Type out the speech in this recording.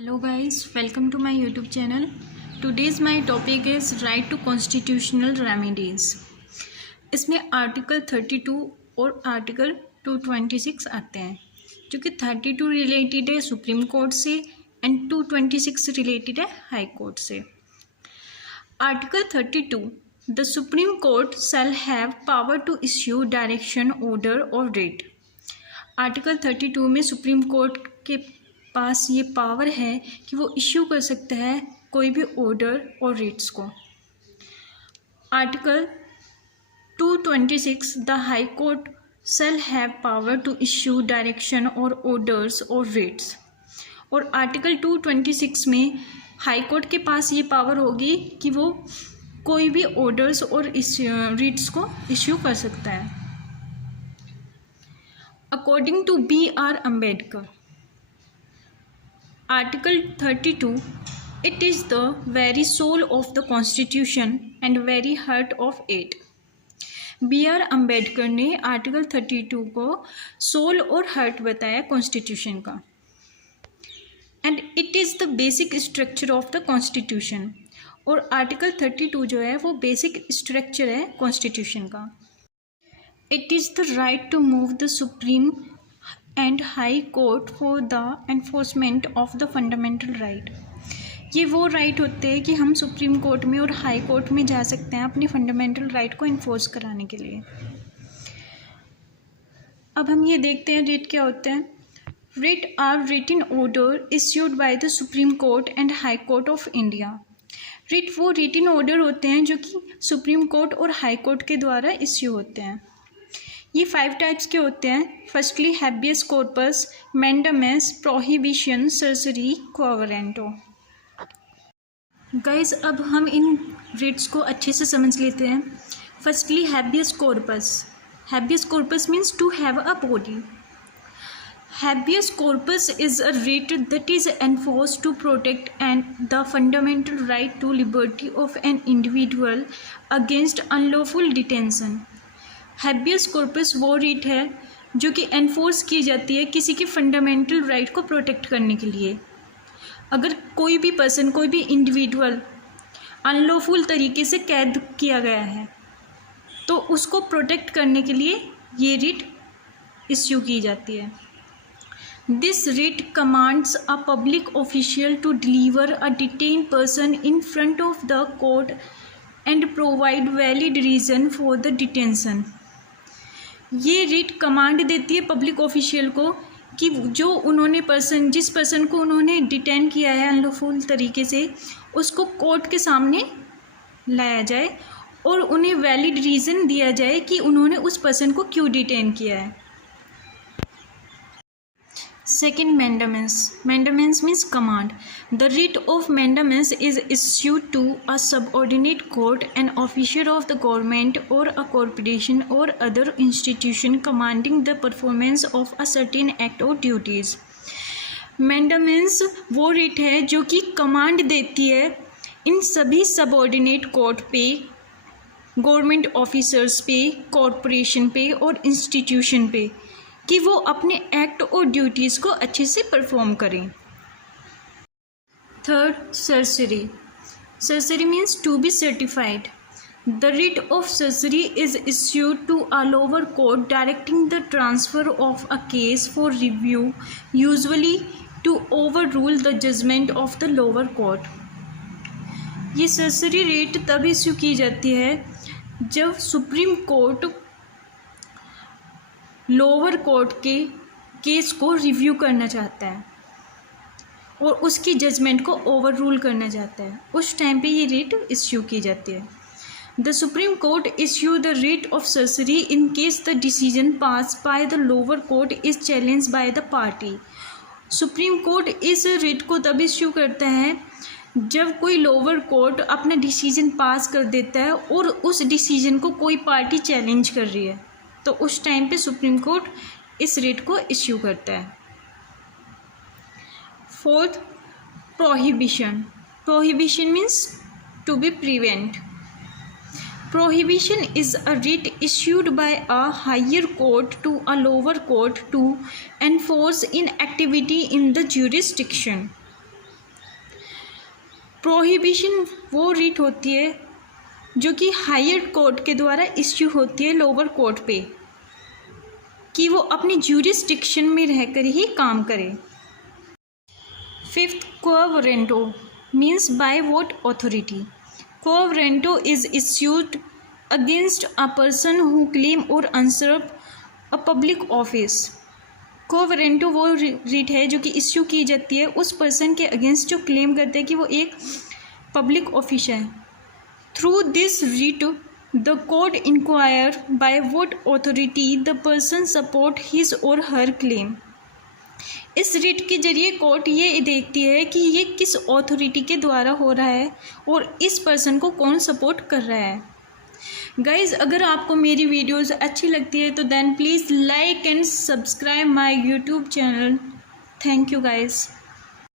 Hello guys, welcome to my YouTube channel. Today's my topic is right to constitutional remedies. इसमें article 32 और article 226 आते हैं, जो कि 32 रिलेटेड है सुप्रीम कोर्ट से एंड 226 रिलेटेड है हाई कोर्ट से. Article 32, the supreme court shall have power to issue direction, order और रिट. आर्टिकल 32 में सुप्रीम कोर्ट के पास ये पावर है कि वो इश्यू कर सकता है कोई भी ऑर्डर और रिट्स को. Article 226, the high court shall have power to issue direction और ऑर्डर्स और रिट्स. और आर्टिकल 226 में हाई कोर्ट के पास ये पावर होगी कि वो कोई भी ऑर्डर्स और रिट्स को इश्यू कर सकता है. According to B.R. Ambedkar, Article 32, it is the very soul of the Constitution and very heart of it. B.R. Ambedkar ने आर्टिकल 32 को सोल और हार्ट बताया कॉन्स्टिट्यूशन का. And it is the basic structure of the constitution. और article 32 जो है वो basic structure है कॉन्स्टिट्यूशन का. It is the right to move the supreme and high court for the enforcement of the fundamental right. ये वो right होते हैं कि हम सुप्रीम कोर्ट में और हाई कोर्ट में जा सकते हैं अपनी फंडामेंटल राइट को इन्फोर्स कराने के लिए. अब हम ये देखते हैं रिट क्या होते हैं. Writ are written order issued by the supreme court and high court of India. Writ वो रिटन ऑर्डर होते हैं जो कि सुप्रीम कोर्ट और हाई कोर्ट के द्वारा इश्यू होते हैं. ये 5 टाइप्स के होते हैं. Firstly habeas corpus, mandamus, prohibition, certiorari, quo warranto. Guys अब हम इन रिट्स को अच्छे से समझ लेते हैं. Firstly habeas corpus. Habeas corpus means to have a body. Habeas corpus is a writ that is enforced to protect and the fundamental right to liberty of an individual against unlawful detention. Habeas corpus वो writ है जो कि enforce की जाती है किसी की fundamental right को प्रोटेक्ट करने के लिए. अगर कोई भी पर्सन, कोई भी इंडिविजुअल अनलॉफुल तरीके से कैद किया गया है तो उसको प्रोटेक्ट करने के लिए ये रिट इश्यू की जाती है. This writ commands a public official to deliver a detain person in front of the court and provide valid reason for the detention. ये रिट कमांड देती है पब्लिक ऑफिशियल को कि जो उन्होंने जिस पर्सन को उन्होंने डिटेन किया है अनलॉफुल तरीके से, उसको कोर्ट के सामने लाया जाए और उन्हें वैलिड रीज़न दिया जाए कि उन्होंने उस पर्सन को क्यों डिटेन किया है. Second, mandamus. Mandamus means command. The writ of mandamus is issued to a subordinate court, an officer of the government or a corporation or other institution commanding the performance of a certain act or duties. Mandamus वो writ है जो कि command देती है इन सभी subordinate court पे, government officers पे, corporation पे और इंस्टीट्यूशन पे कि वो अपने एक्ट और ड्यूटीज़ को अच्छे से परफॉर्म करें. Third, certiorari. Certiorari means to be certified. The writ of certiorari is issued to a lower court directing the transfer of a case for review, usually to overrule the judgment of the lower court. ये certiorari writ तब issue की जाती है जब supreme court lower court के case को review करना चाहता है और उसकी जजमेंट को ओवर रूल करना चाहता है. उस टाइम पे ये रिट इश्यू की जाती है. The supreme court issue the writ of certiorari in case the decision pass by the lower court is challenge by the party. Supreme court इस रिट को तब इश्यू करता है जब कोई लोअर कोर्ट अपना डिसीजन पास कर देता है और उस डिसीजन को कोई पार्टी चैलेंज कर रही है, तो उस टाइम पे सुप्रीम कोर्ट इस रिट को इश्यू करता है. Fourth, prohibition. Prohibition means to be prevent. Prohibition is a writ issued by a higher court to a lower court to enforce inactivity in the jurisdiction. Prohibition वो writ होती है जो कि higher court के द्वारा issue होती है lower court पे, कि वो अपनी ज्यूरिसडिक्शन में रहकर ही काम करे। Fifth, quo warranto means by what authority. Quo warranto is issued against a person who claim or अनसर्व a public office. Quo warranto वो रिट है जो कि इश्यू की जाती है उस पर्सन के अगेंस्ट जो क्लेम करते हैं कि वो एक पब्लिक ऑफिस है। Through this writ the court inquire by what authority the person support his or her claim. इस रिट के जरिए कोर्ट ये देखती है कि ये किस अथॉरिटी के द्वारा हो रहा है और इस पर्सन को कौन सपोर्ट कर रहा है। गाइज़, अगर आपको मेरी वीडियोस अच्छी लगती है तो then please like and subscribe my YouTube channel. Thank you guys.